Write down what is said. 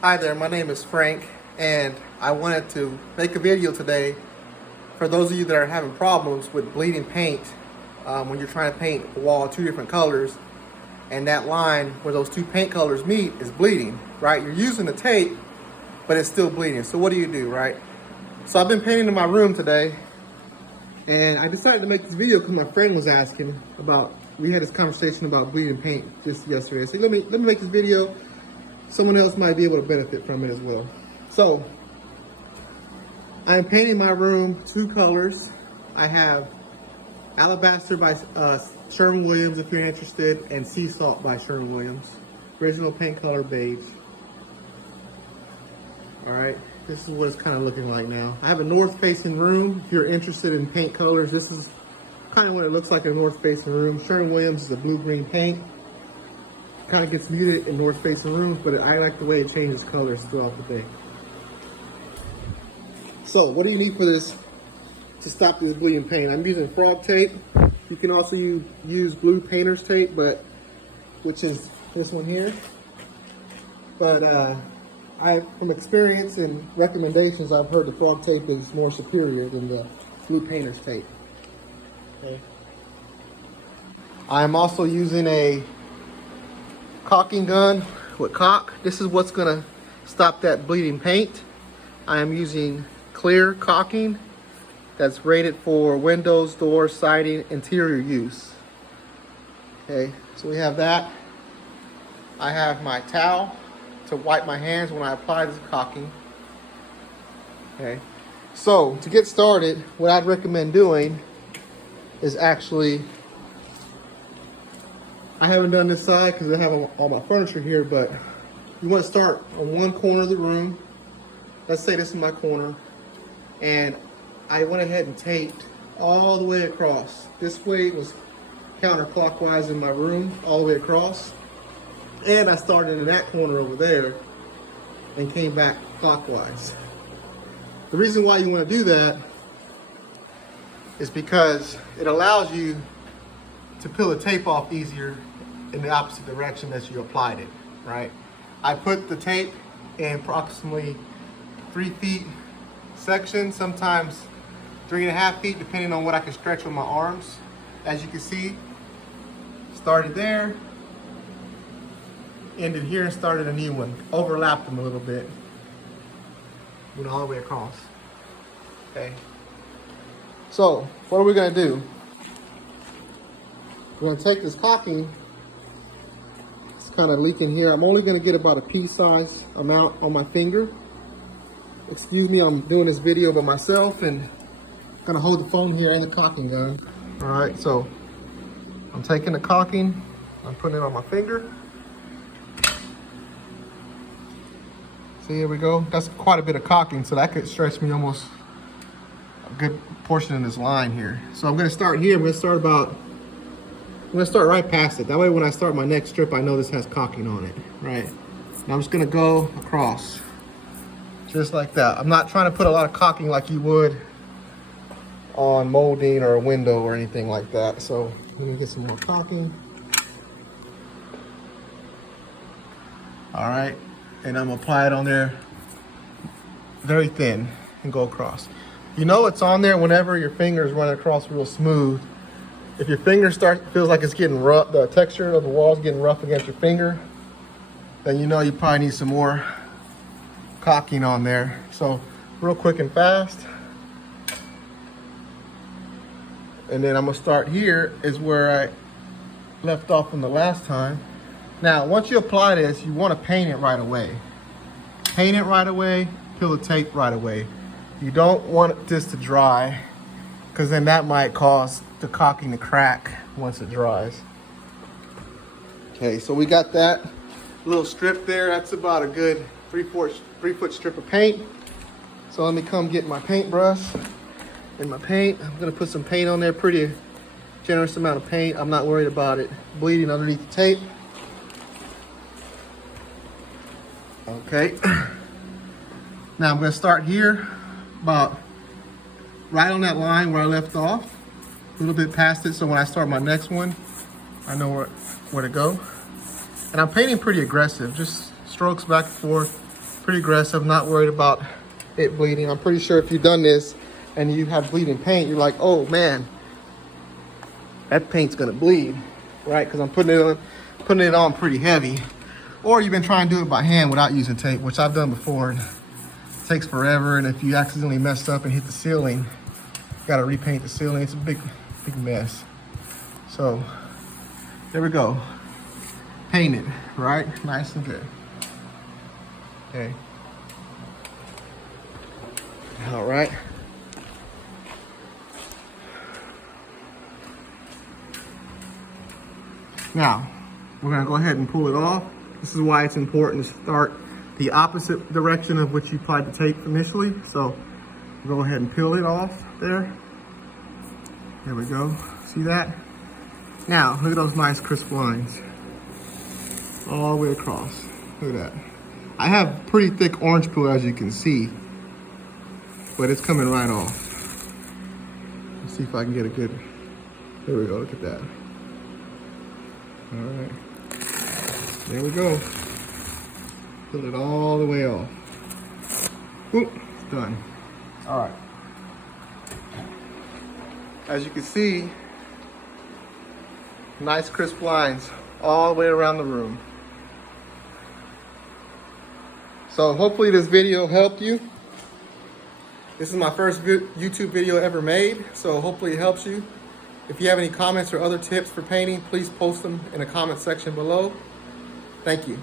Hi there, my name is Frank, and I wanted to make a video today for those of you that are having problems with bleeding paint when you're trying to paint a wall two different colors, and that line where those two paint colors meet is bleeding, right? You're using the tape, but it's still bleeding. So what do, right? So I've been painting in my room today, and I decided to make this video because my friend was asking about, we had this conversation about bleeding paint just yesterday. So let me make this video. Someone else might be able to benefit from it as well. So I'm painting my room two colors. I have Alabaster by Sherwin-Williams if you're interested, and Sea Salt by Sherwin-Williams. Original paint color beige. All right, this is what it's kind of looking like now. I have a north facing room. If you're interested in paint colors, this is kind of what it looks like in a north facing room. Sherwin-Williams is a blue-green paint. Kind of gets muted in north facing rooms, but I like the way it changes colors throughout the day. So what do you need for this to stop this bleeding paint? I'm using frog tape. You can also use blue painter's tape, which is this one here. But from experience and recommendations, I've heard the frog tape is more superior than the blue painter's tape. Okay. I'm also using a caulking gun with caulk. This is what's gonna stop that bleeding paint. I am using clear caulking that's rated for windows, doors, siding, interior use. Okay, so we have that. I have my towel to wipe my hands when I apply this caulking. Okay, so to get started, what I'd recommend doing is actually, I haven't done this side because I have all my furniture here, but you want to start on one corner of the room. Let's say this is my corner. And I went ahead and taped all the way across. This way it was counterclockwise in my room, all the way across. And I started in that corner over there and came back clockwise. The reason why you want to do that is because it allows you to peel the tape off easier in the opposite direction as you applied it, right? I put the tape in approximately 3 feet section, sometimes 3.5 feet, depending on what I can stretch with my arms. As you can see, started there, ended here and started a new one. Overlapped them a little bit. Went all the way across. Okay. So, what are we gonna do? We're gonna take this caulking. It's kind of leaking here. I'm only gonna get about a pea size amount on my finger. Excuse me, I'm doing this video by myself and I'm gonna hold the phone here and the caulking gun. All right, so I'm taking the caulking, I'm putting it on my finger. See, here we go. That's quite a bit of caulking, so that could stretch me almost a good portion of this line here. So I'm gonna start here. I'm gonna start right past it. That way when I start my next strip, I know this has caulking on it, right? And I'm just gonna go across, just like that. I'm not trying to put a lot of caulking like you would on molding or a window or anything like that. So let me get some more caulking. All right, and I'm gonna apply it on there very thin and go across. You know it's on there whenever your fingers run across real smooth. If your finger feels like it's getting rough, the texture of the wall is getting rough against your finger, then you know you probably need some more caulking on there. So real quick and fast. And then I'm gonna start here is where I left off from the last time. Now, once you apply this, you wanna paint it right away. Paint it right away, peel the tape right away. You don't want this to dry, because then that might cause the caulking to crack once it dries. Okay, so we got that little strip there. That's about a good 3-foot strip of paint. So let me come get my paintbrush and my paint. I'm gonna put some paint on there, pretty generous amount of paint. I'm not worried about it bleeding underneath the tape. Okay, now I'm gonna start here, about right on that line where I left off, a little bit past it, so when I start my next one, I know where to go. And I'm painting pretty aggressive, just strokes back and forth, pretty aggressive, not worried about it bleeding. I'm pretty sure if you've done this and you have bleeding paint, you're like, oh man, that paint's gonna bleed, right? Because I'm putting it on pretty heavy. Or you've been trying to do it by hand without using tape, which I've done before. It takes forever, and if you accidentally mess up and hit the ceiling, you gotta repaint the ceiling. It's a big mess. So there we go. Painted, right? Nice and good. Okay. All right. Now, we're gonna go ahead and pull it off. This is why it's important to start the opposite direction of which you applied the tape initially. So go ahead and peel it off there. There we go. See that? Now, look at those nice crisp lines. All the way across. Look at that. I have pretty thick orange peel, as you can see, but it's coming right off. Let's see if I can get a good, there we go, look at that. All right, there we go. Peel it all the way off. Oop, it's done. All right. As you can see, nice crisp lines all the way around the room. So hopefully this video helped you. This is my first YouTube video ever made, so hopefully it helps you. If you have any comments or other tips for painting, please post them in the comment section below. Thank you.